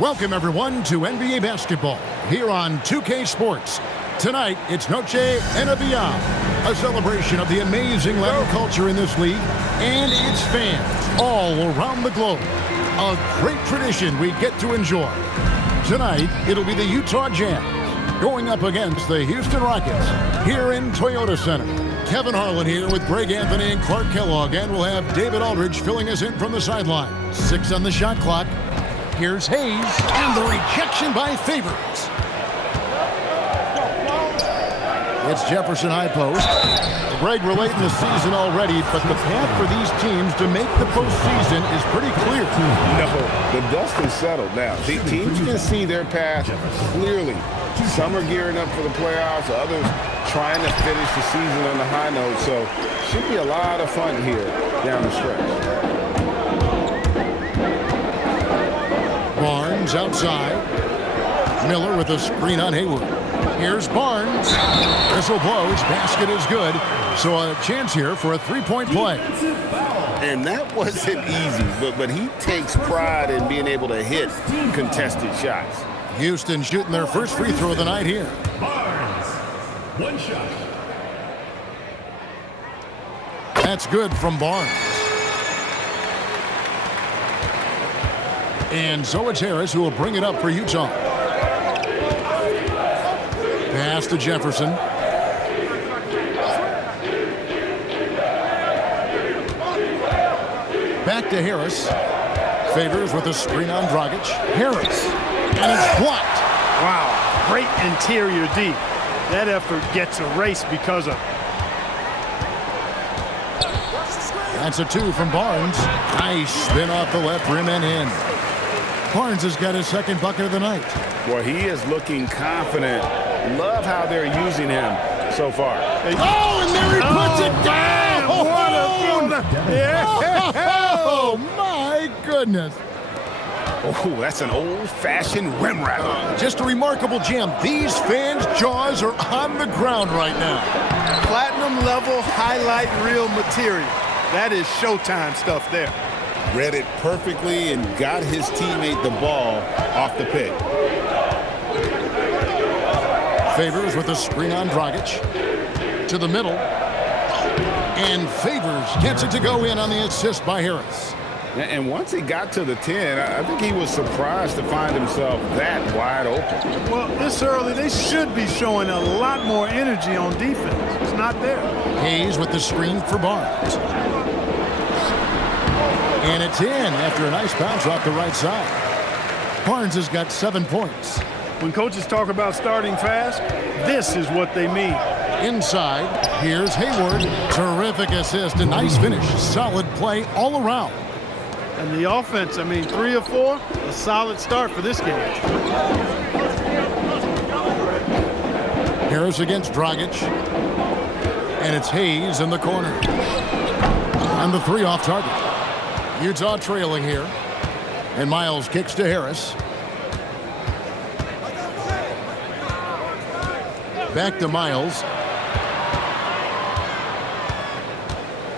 Welcome, everyone, to NBA basketball here on 2K Sports. Tonight, it's Noche Enabia, a celebration of the amazing Latin culture in this league and its fans all around the globe. A great tradition we get to enjoy. Tonight, it'll be the Utah Jazz going up against the Houston Rockets here in Toyota Center. Kevin Harlan here with Greg Anthony and Clark Kellogg, and we'll have David Aldridge filling us in from the sideline. 6 on the shot clock. Here's Hayes, and the rejection by Favors. It's Jefferson high post. Greg, we're late in the season already, but the path for these teams to make the postseason is pretty clear. No, the dust is settled now. Teams can see their path clearly. Some are gearing up for the playoffs, others trying to finish the season on the high note, so should be a lot of fun here down the stretch. Barnes outside. Miller with a screen on Hayward. Here's Barnes. Whistle blows. Basket is good. So a chance here for a three-point play. And that wasn't easy, but he takes pride in being able to hit contested shots. Houston shooting their first free throw of the night here. Barnes, one shot. That's good from Barnes. And so it's Harris who will bring it up for Utah. Pass to Jefferson. Back to Harris. Favors with a screen on Dragic. Harris. And it's blocked. Wow, great interior D. That effort gets erased because of. That's a 2 from Barnes. Nice spin off the left rim and in. Barnes has got his second bucket of the night. Well, he is looking confident. Love how they're using him so far. Oh, and there he puts it down! Oh, my goodness. Oh, that's an old-fashioned rim rattler. Just a remarkable gem. These fans' jaws are on the ground right now. Platinum level highlight reel material. That is Showtime stuff there. Read it perfectly and got his teammate the ball off the pick. Favors with a screen on Dragic. To the middle. And Favors gets it to go in on the assist by Harris. And once he got to the 10, I think he was surprised to find himself that wide open. Well, this early, they should be showing a lot more energy on defense. It's not there. Hayes with the screen for Barnes. And it's in after a nice bounce off the right side. Barnes has got 7 points. When coaches talk about starting fast, this is what they mean. Inside, here's Hayward. Terrific assist, a nice finish. Solid play all around. And the offense, 3 or 4, a solid start for this game. Harris against Dragic. And it's Hayes in the corner. And the 3 off target. Utah trailing here. And Miles kicks to Harris. Back to Miles.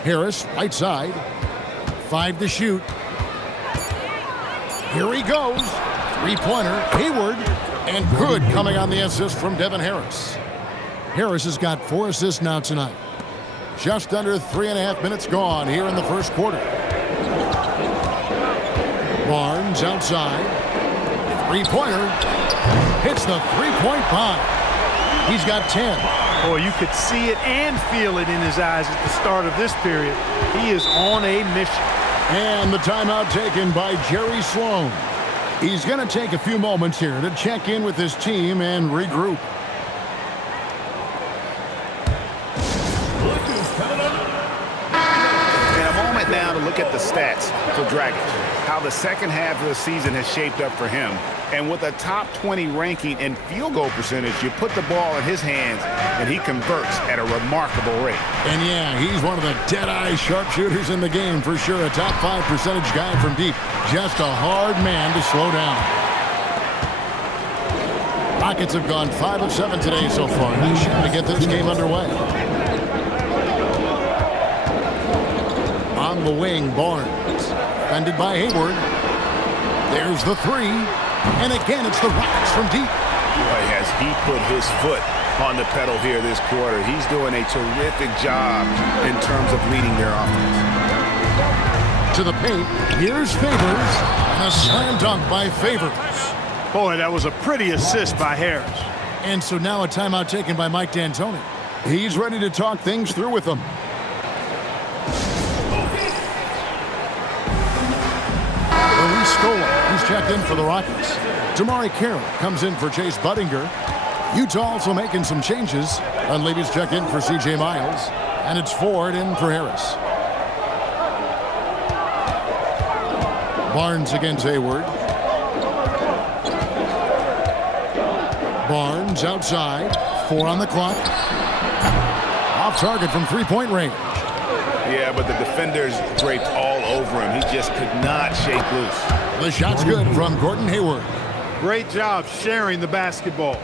Harris, right side. 5 to shoot. Here he goes. 3-pointer. Hayward. And good coming on the assist from Devin Harris. Harris has got 4 assists now tonight. Just under 3.5 minutes gone here in the first quarter. Barnes outside. 3-pointer. Hits the 3-point bomb. He's got 10. Boy, you could see it and feel it in his eyes at the start of this period. He is on a mission. And the timeout taken by Jerry Sloan. He's going to take a few moments here to check in with his team and regroup. And a moment now to look at the stats for Dragic. How the second half of the season has shaped up for him. And with a top 20 ranking in field goal percentage, you put the ball in his hands, and he converts at a remarkable rate. And yeah, he's one of the dead-eye sharpshooters in the game for sure. A top 5 percentage guy from deep. Just a hard man to slow down. Rockets have gone 5 of 7 today so far. They should to get this game underway. On the wing, Barnes. Defended by Hayward. There's the 3. And again, it's the Rockets from deep. Boy, has he put his foot on the pedal here this quarter. He's doing a terrific job in terms of leading their offense. To the paint, here's Favors, and a slam dunk by Favors. Boy, that was a pretty assist by Harris. And so now a timeout taken by Mike D'Antoni. He's ready to talk things through with them. He's checked in for the Rockets. LeBron comes in for Chase Budinger. Utah also making some changes. Dunleavy's checked in for C.J. Miles. And it's Ford in for Harris. Barnes against Hayward. Barnes outside. 4 on the clock. Off target from three-point range. Yeah, but the defenders draped all over him. He just could not shake loose. The shot's good from Gordon Hayward. Great job sharing the basketball.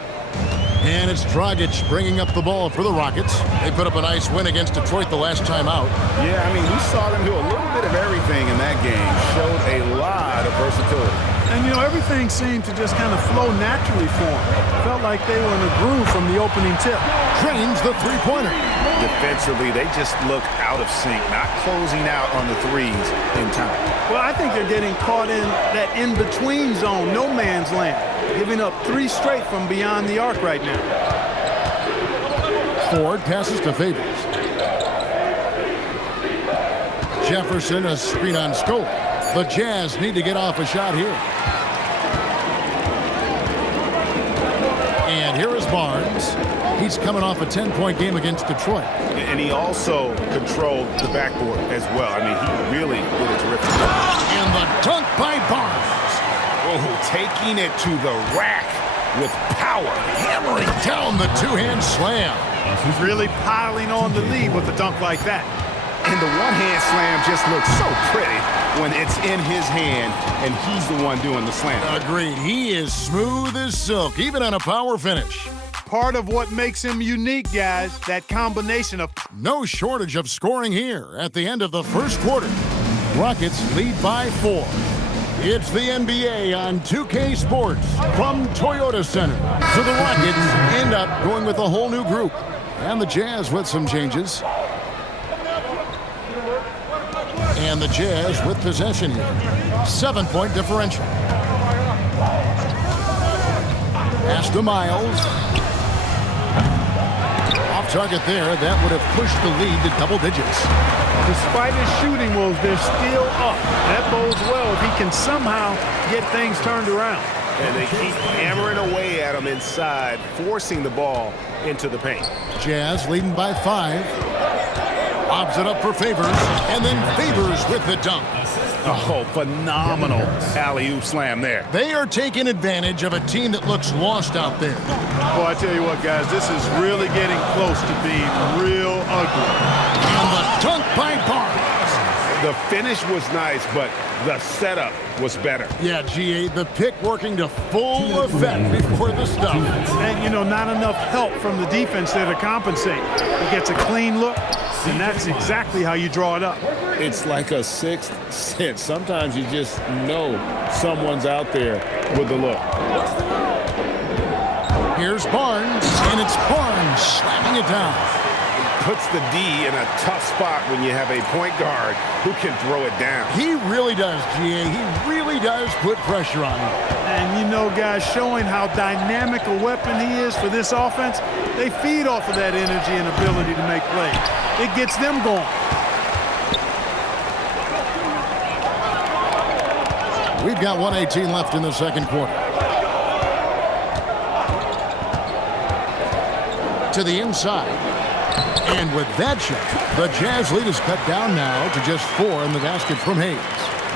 And it's Dragic bringing up the ball for the Rockets. They put up a nice win against Detroit the last time out. Yeah, I mean, we saw them do a little bit of everything in that game. Showed a lot of versatility. And, you know, everything seemed to just kind of flow naturally for them. Felt like they were in a groove from the opening tip. Drains the three-pointer. Defensively, they just look out of sync, not closing out on the threes in time. Well, I think they're getting caught in that in-between zone, no man's land, giving up 3 straight from beyond the arc right now. Ford passes to Favors. Jefferson, a screen on Scope. The Jazz need to get off a shot here. And here is Barnes. He's coming off a 10-point game against Detroit. And he also controlled the backboard as well. I mean, he really did a terrific job. And the dunk by Barnes. Oh, taking it to the rack with power. Hammering down the two-hand slam. Really piling on the lead with a dunk like that. And the one-hand slam just looks so pretty when it's in his hand and he's the one doing the slam. Agreed. He is smooth as silk, even on a power finish. Part of what makes him unique, guys, that combination of... No shortage of scoring here at the end of the first quarter. Rockets lead by 4. It's the NBA on 2K Sports from Toyota Center. So the Rockets end up going with a whole new group. And the Jazz with some changes. And the Jazz with possession here. 7-point differential. Pass to Miles. Off target there. That would have pushed the lead to double digits. Despite his shooting woes, they're still up. That bodes well if he can somehow get things turned around. And they keep hammering away at him inside, forcing the ball into the paint. Jazz leading by 5. Lobs it up for Favors, and then Favors with the dunk. Oh, phenomenal alley-oop slam there. They are taking advantage of a team that looks lost out there. Boy, I tell you what, guys, this is really getting close to being real ugly. And the dunk by Barnes. The finish was nice, but the setup was better. Yeah, GA, the pick working to full effect before the stuff. And, you know, not enough help from the defense there to compensate. He gets a clean look, and that's exactly how you draw it up. It's like a sixth sense. Sometimes you just know someone's out there with the look. Here's Barnes, and it's Barnes slamming it down. Puts the D in a tough spot when you have a point guard who can throw it down. He really does, GA. He really does put pressure on him. And, you know, guys, showing how dynamic a weapon he is for this offense, they feed off of that energy and ability to make plays. It gets them going. We've got 1:18 left in the second quarter. To the inside. And with that shot, the Jazz lead is cut down now to just 4 in the basket from Hayes.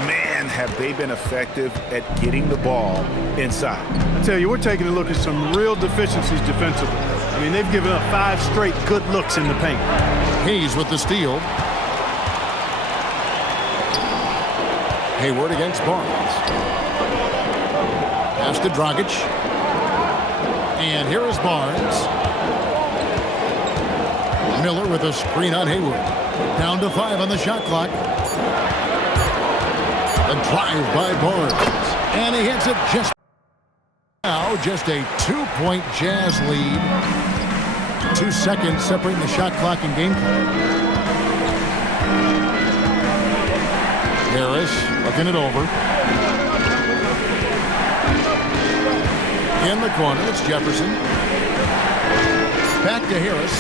Man, have they been effective at getting the ball inside. I tell you, we're taking a look at some real deficiencies defensively. I mean, they've given up 5 straight good looks in the paint. Hayes with the steal. Hayward against Barnes. Pass to Dragic. And here is Barnes. Miller with a screen on Hayward. Down to 5 on the shot clock. A drive by Barnes. And he hits it just Now just a 2-point Jazz lead. 2 seconds separating the shot clock and game clock. Harris looking it over. In the corner, it's Jefferson. Back to Harris.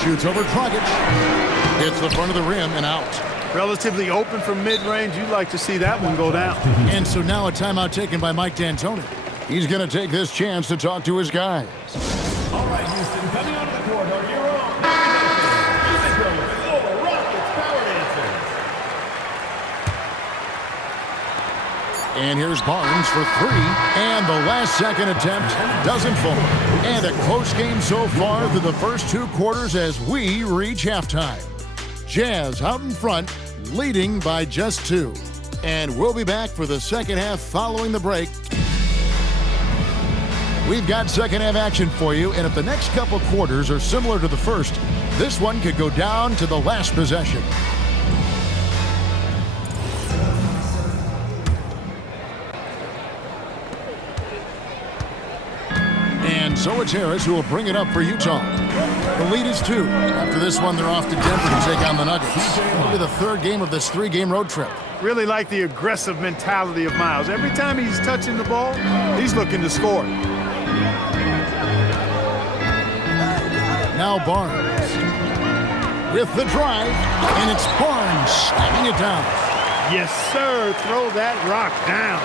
Shoots over Dragic. Hits the front of the rim and out. Relatively open from mid-range. You'd like to see that one go down. And so now a timeout taken by Mike D'Antoni. He's going to take this chance to talk to his guys. All right, Houston, coming onto the court are your own. Oh, Rockets power dancers. And here's Barnes for 3. And the last second attempt doesn't fall. And a close game so far through the first 2 quarters as we reach halftime. Jazz out in front, leading by just 2. And we'll be back for the second half following the break. We've got second half action for you, and if the next couple quarters are similar to the first, this one could go down to the last possession. And so it's Harris who will bring it up for Utah. The lead is 2. After this one, they're off to Denver to take on the Nuggets. It'll be the 3rd game of this 3-game road trip. Really like the aggressive mentality of Miles. Every time he's touching the ball, he's looking to score. Now Barnes with the drive, and it's Barnes slamming it down. Yes, sir. Throw that rock down.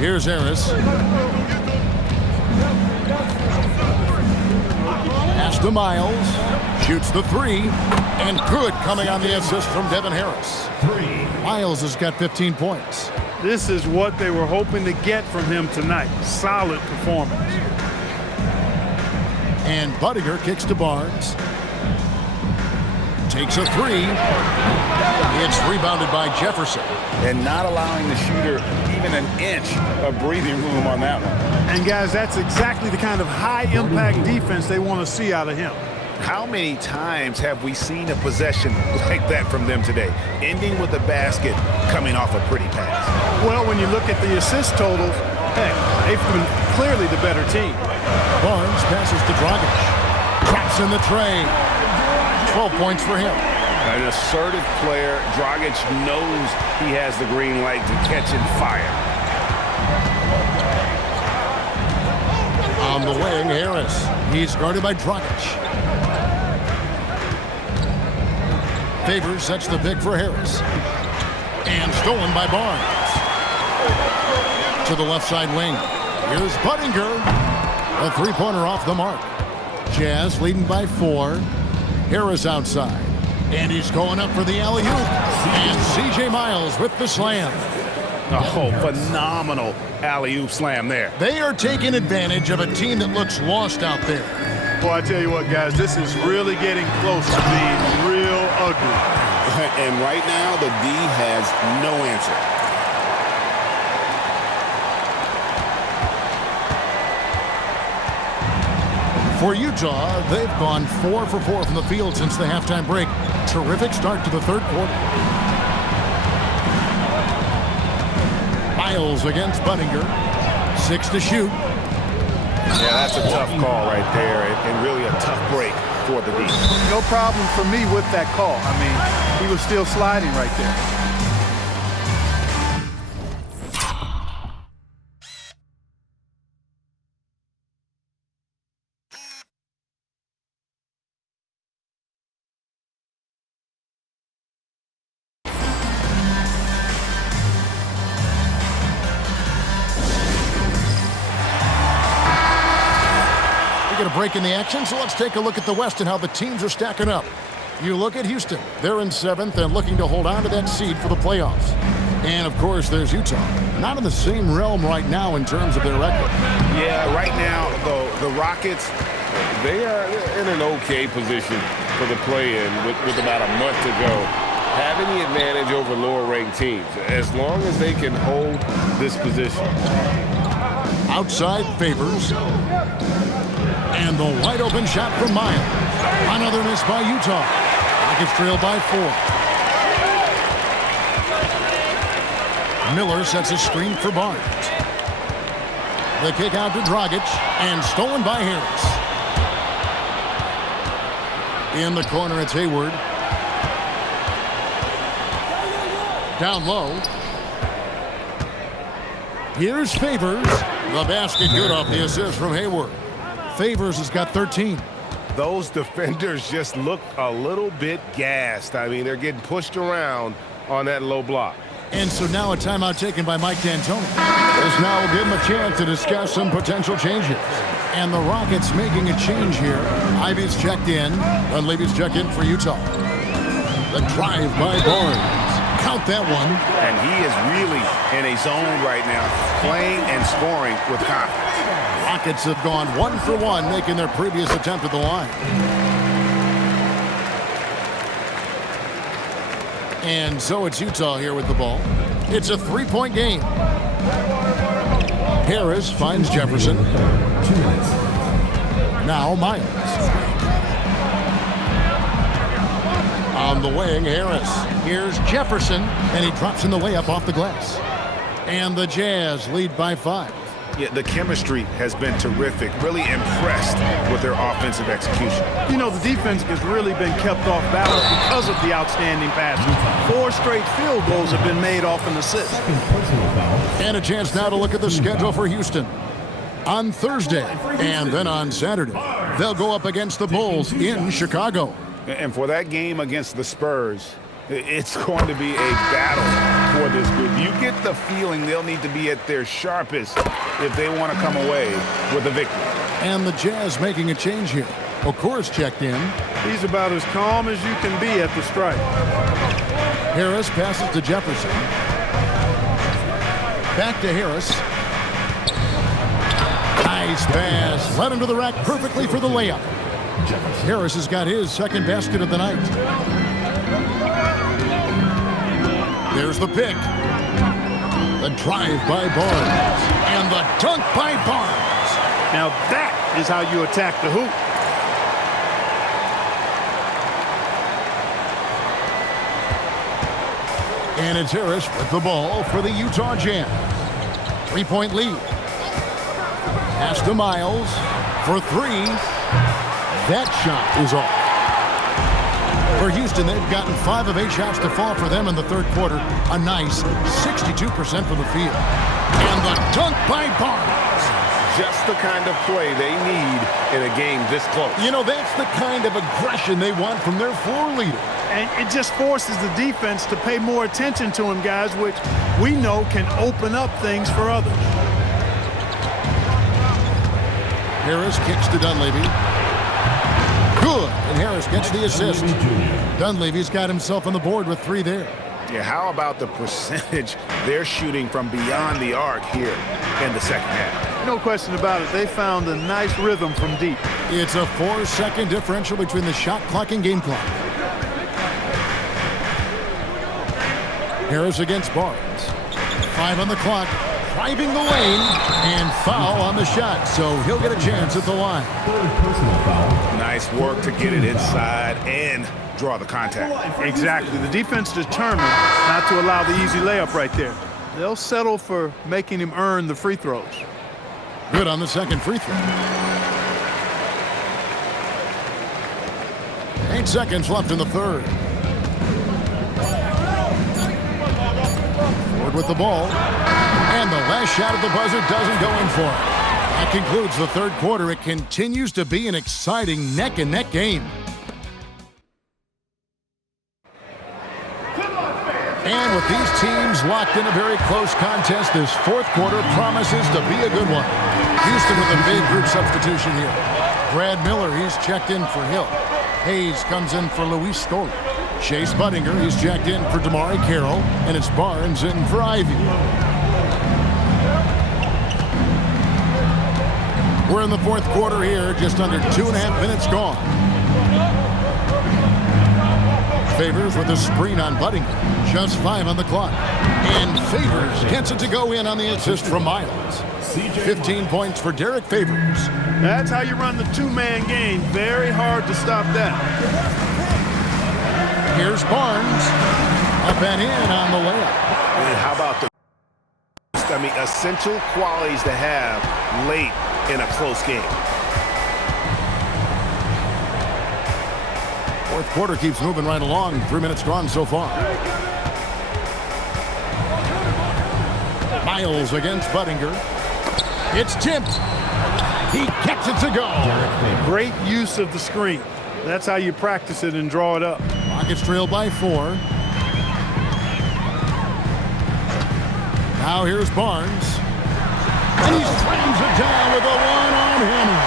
Here's Harris. Pass to Miles. Shoots the 3. And good coming on the assist from Devin Harris. 3. Miles has got 15 points. This is what they were hoping to get from him tonight. Solid performance. And Budiger kicks to Barnes. Takes a 3. It's rebounded by Jefferson. And not allowing the shooter even an inch of breathing room on that one. And guys, that's exactly the kind of high-impact defense they want to see out of him. How many times have we seen a possession like that from them today, ending with a basket coming off a pretty pass? Well, when you look at the assist totals, heck, they've been clearly the better team. Barnes passes to Dragic. Traps in the tray. 12 points for him. An assertive player. Dragic knows he has the green light to catch and fire. On the wing, Harris. He's guarded by Dragic. Favors sets the pick for Harris. And stolen by Barnes. To the left side wing. Here's Budinger. A 3-pointer off the mark. Jazz leading by 4. Harris outside. And he's going up for the alley-oop. And C.J. Miles with the slam. Oh, phenomenal alley-oop slam there. They are taking advantage of a team that looks lost out there. Well, I tell you what, guys, this is really getting close to being real ugly. And right now, the D has no answer. For Utah, they've gone 4 for 4 from the field since the halftime break. Terrific start to the 3rd quarter. Miles against Budinger. 6 to shoot. Yeah, that's a tough call right there, and really a tough break for the D. No problem for me with that call. I mean, he was still sliding right there. Get a break in the action, so let's take a look at the West and how the teams are stacking up. You look at Houston. They're in 7th and looking to hold on to that seed for the playoffs. And, of course, there's Utah. Not in the same realm right now in terms of their record. Yeah, right now, the Rockets, they are in an okay position for the play-in with about a month to go. Having the advantage over lower-ranked teams, as long as they can hold this position. Outside Favors. And the wide-open shot from Miles. Another miss by Utah. Rockets trail by 4. Miller sets a screen for Barnes. The kick out to Dragic, and stolen by Harris. In the corner, it's Hayward. Down low. Here's Favors. The basket good off the assist from Hayward. Favors has got 13. Those defenders just look a little bit gassed. I mean, they're getting pushed around on that low block. And so now a timeout taken by Mike D'Antoni. This now will give him a chance to discuss some potential changes. And the Rockets making a change here. Ivy's checked in. Dunleavy's checked in for Utah. The drive by Barnes. Count that one. And he is really in a zone right now, playing and scoring with confidence. Rockets have gone 1 for 1, making their previous attempt at the line. And so it's Utah here with the ball. It's a 3-point game. Harris finds Jefferson. 2 minutes. Now Miles. On the wing, Harris. Here's Jefferson, and he drops in the layup off the glass. And the Jazz lead by 5. Yeah, the chemistry has been terrific. Really impressed with their offensive execution. You know, the defense has really been kept off balance because of the outstanding passing. 4 straight field goals have been made off an assist. And a chance now to look at the schedule for Houston. On Thursday and then on Saturday, they'll go up against the Bulls in Chicago. And for that game against the Spurs, it's going to be a battle for this group. You get the feeling they'll need to be at their sharpest if they want to come away with a victory. And the Jazz making a change here. Okur's checked in. He's about as calm as you can be at the strike. Harris passes to Jefferson. Back to Harris. Nice pass. Led him to the rack perfectly for the layup. Harris has got his second basket of the night. There's the pick. The drive by Barnes. And the dunk by Barnes. Now that is how you attack the hoop. And it's Harris with the ball for the Utah Jazz. 3-point lead. Pass to Miles for 3. That shot is off. For Houston, they've gotten 5 of 8 shots to fall for them in the third quarter. A nice 62% from the field. And the dunk by Barnes. Just the kind of play they need in a game this close. You know, that's the kind of aggression they want from their floor leader. And it just forces the defense to pay more attention to him, guys, which we know can open up things for others. Harris kicks to Dunleavy. Good, and Harris gets the assist. Dunleavy's got himself on the board with 3 there. Yeah, how about the percentage they're shooting from beyond the arc here in the second half? No question about it. They found a nice rhythm from deep. It's a 4-second differential between the shot clock and game clock. Harris against Barnes. 5 on the clock. Driving the lane, and foul on the shot, so he'll get a chance at the line. Nice work to get it inside and draw the contact. Exactly. The defense determined not to allow the easy layup right there. They'll settle for making him earn the free throws. Good on the second free throw. 8 seconds left in the third. Ford with the ball. And the last shot at the buzzer doesn't go in for it. That concludes the third quarter. It continues to be an exciting neck-and-neck game. And with these teams locked in a very close contest, this fourth quarter promises to be a good one. Houston with a big group substitution here. Brad Miller, he's checked in for Hill. Hayes comes in for Luis Story. Chase Budinger, he's checked in for Damari Carroll. And it's Barnes in for Ivy. We're in the fourth quarter here, just under 2.5 minutes gone. Favors with a screen on Budinger. Just 5 on the clock. And Favors gets it to go in on the assist from Miles. 15 points for Derek Favors. That's how you run the 2-man game. Very hard to stop that. Here's Barnes. Up and in on the layup. And how about the I mean, essential qualities to have late in a close game. Fourth quarter keeps moving right along. 3 minutes gone so far. Miles against Buttinger. It's tipped. He gets it to go. Great use of the screen. That's how you practice it and draw it up. Rockets trail by 4. Now here's Barnes. And he slams it down with a one-arm hammer.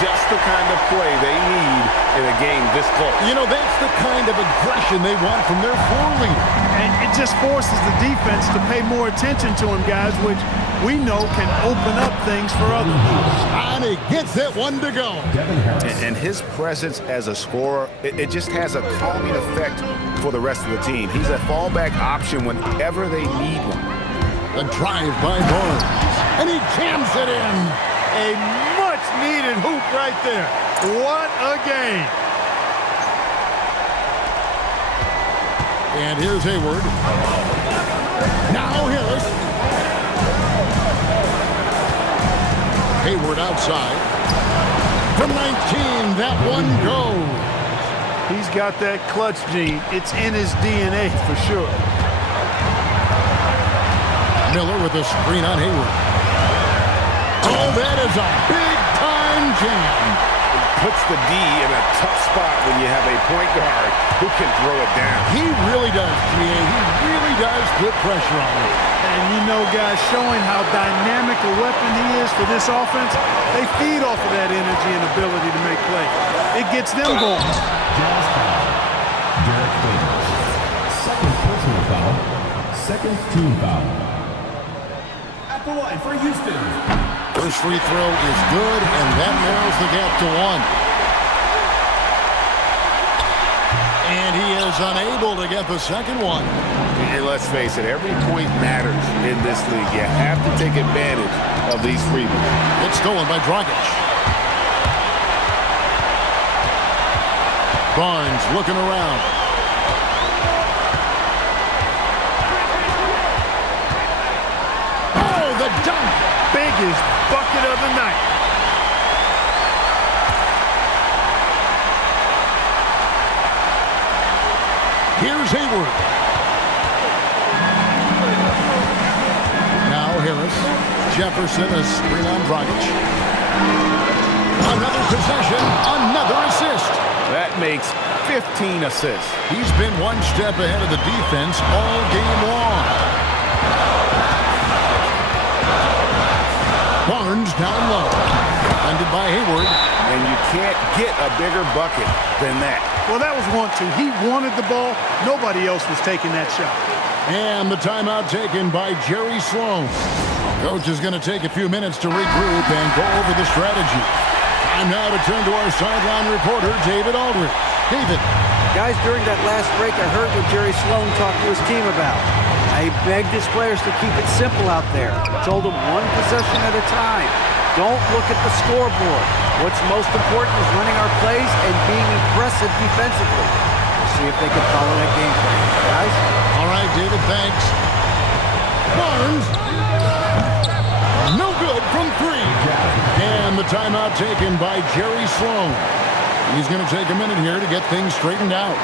Just the kind of play they need in a game this close. You know, that's the kind of aggression they want from their floor leader. And it just forces the defense to pay more attention to him, guys, which we know can open up things for others. And he gets that one to go. And his presence as a scorer, it just has a calming effect for the rest of the team. He's a fallback option whenever they need one. The drive by Barnes. And he jams it in. A much-needed hoop right there. What a game. And here's Hayward. Now Harris. Hayward outside. From 19, that one goes. He's got that clutch gene. It's in his DNA for sure. Miller with a screen on Hayward. Oh, that is a big-time jam. Puts the D in a tough spot when you have a point guard who can throw it down. He really does, G.A. He really does put pressure on him. And you know, guys, showing how dynamic a weapon he is for this offense, they feed off of that energy and ability to make plays. It gets them going. Derek Favors. Second personal foul. Second team foul. At the line for Houston. First free throw is good, and that narrows the gap to 1. And he is unable to get the second one. And let's face it, every point matters in this league. You have to take advantage of these freebies. It's stolen by Dragic. Barnes looking around. Oh, the dunk! Biggest bucket of the night. Here's Hayward. Now Harris. Jefferson, a screen on Dragic. Another possession, another assist. That makes 15 assists. He's been one step ahead of the defense all game long. Barnes down low. Defended by Hayward. And you can't get a bigger bucket than that. Well, that was 1-2. He wanted the ball. Nobody else was taking that shot. And the timeout taken by Jerry Sloan. Coach is going to take a few minutes to regroup and go over the strategy. Time now to turn to our sideline reporter, David Aldridge. David. Guys, during that last break, I heard what Jerry Sloan talked to his team about. He begged his players to keep it simple out there. Told them one possession at a time. Don't look at the scoreboard. What's most important is running our plays and being aggressive defensively. We'll see if they can follow that game plan. Guys? All right, David, thanks. Barnes. No good from 3. And the timeout taken by Jerry Sloan. He's going to take a minute here to get things straightened out.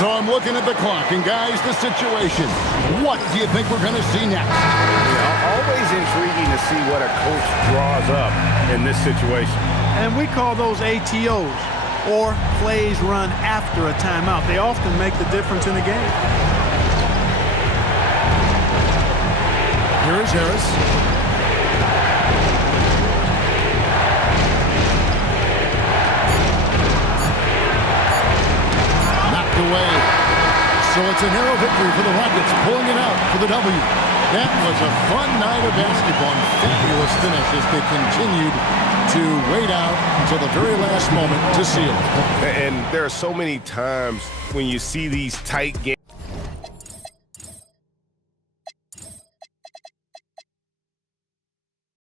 So I'm looking at the clock, and guys, the situation. What do you think we're going to see next? Always intriguing to see what a coach draws up in this situation. And we call those ATOs, or plays run after a timeout. They often make the difference in a game. Here is Harris. Knocked away. So it's a narrow victory for the Rockets, pulling it out for the W. That was a fun night of basketball and fabulous finish as they continued to wait out until the very last moment to seal it. And there are so many times when you see these tight games.